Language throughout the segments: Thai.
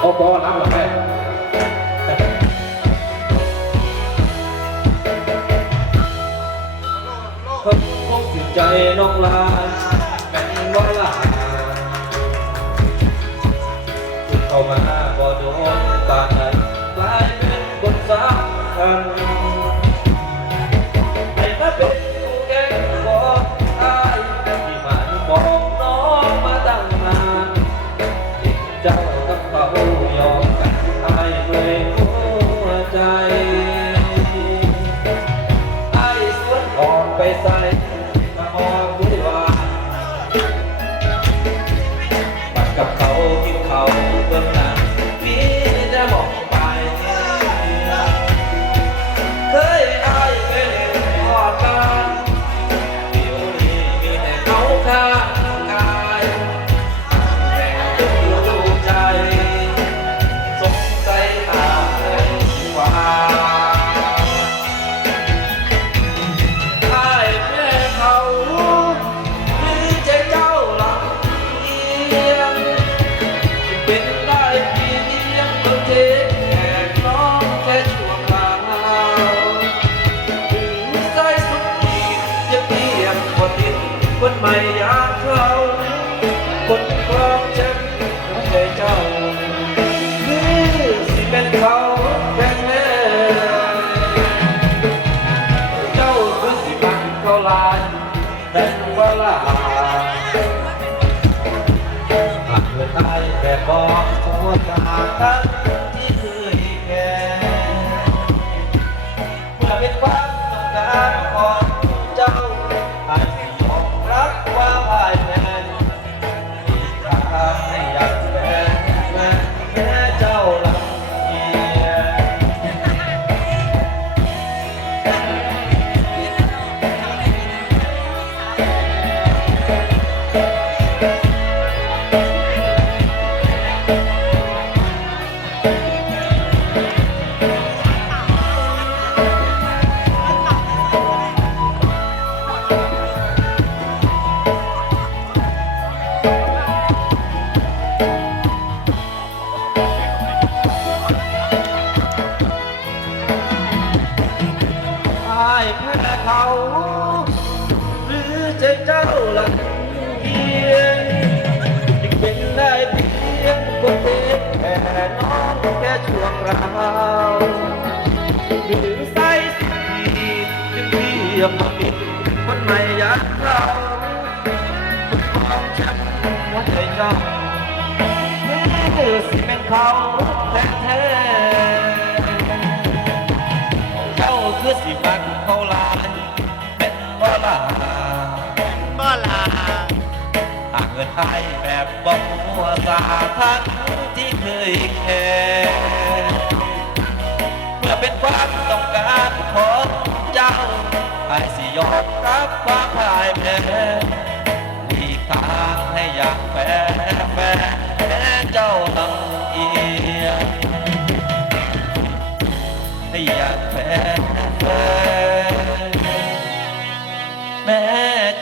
โอ้โหรับหมดเลยคนคงจิตใจน้องลาเป็นว่าลาเข้ามาบ่โดนปานใดกลายเป็นคนสำคัญให้มาเป็นคู่แข่งของอายที่มันบอกน้องมาตั้งนานเจ้ากับเขายอมกันอายด้วยหัวใจอายสวนออกไปใส่มาบอกด้วยว่าปัดกับเขากินเขาเบื้องหน้ามีแต่มองไปเคยอายเป็นทอดกันเดี๋ยวนี้มีแต่เขาข้างกายแรงจนรู้ใจสงสัยอายว่าอายแพ้เขาหรือใจเจ้าลำเอียงเป็นได้เพียงคนเทแค่น้องแค่ชั่วคราวถึงสายสุดขีดยังเพียงพอติดคนใหม่อยากเขาคนกลองแชมป์หัวใจเจ้าคือสิเป็นเขาแค่แน่เจ้าคือสิบังเขาลายเป็นว่าลาหากเกิดตายแบบบอกหัวตาทั้งที่เคยแก่เมื่อเป็นความต้องการของเจ้าอาจจะยอมรับว่าพ่ายแพ้มีทางให้อยากแพ้แม้เจ้าลำเอียงพ่ายแพ้เขาหรือใจเจ้าลำเอียงจึงเป็นได้เพียงคนเดียวแค่น้องแค่ชั่วคราวหรือใส่สีจึงเพียงมาปิดคนใหม่อยากเราความแชมป์หัวใจเจ้าคือสิเป็นเขาแท้ๆเจ้าคือสิบังเขาลายเป็นว่าลา ก็ลา หากเงินให้แบบบอกหัวสาทั้งที่เคยแค่เมื่อเป็นความต้องการของเจ้าไอ้สิยอมรับความพ่ายแพ้หลีกทางให้อยากแพ้แม้เจ้าลำเอียงให้อยากแพ้แม้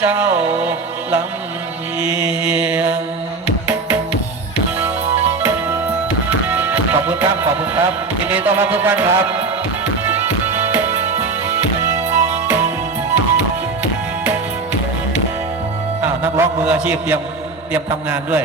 เจ้าลำเอียงขอบคุณครับขอบคุณครับยินดีต้อนรับทุกท่านครับนักร้องมืออาชีพเตรียมทำงานด้วย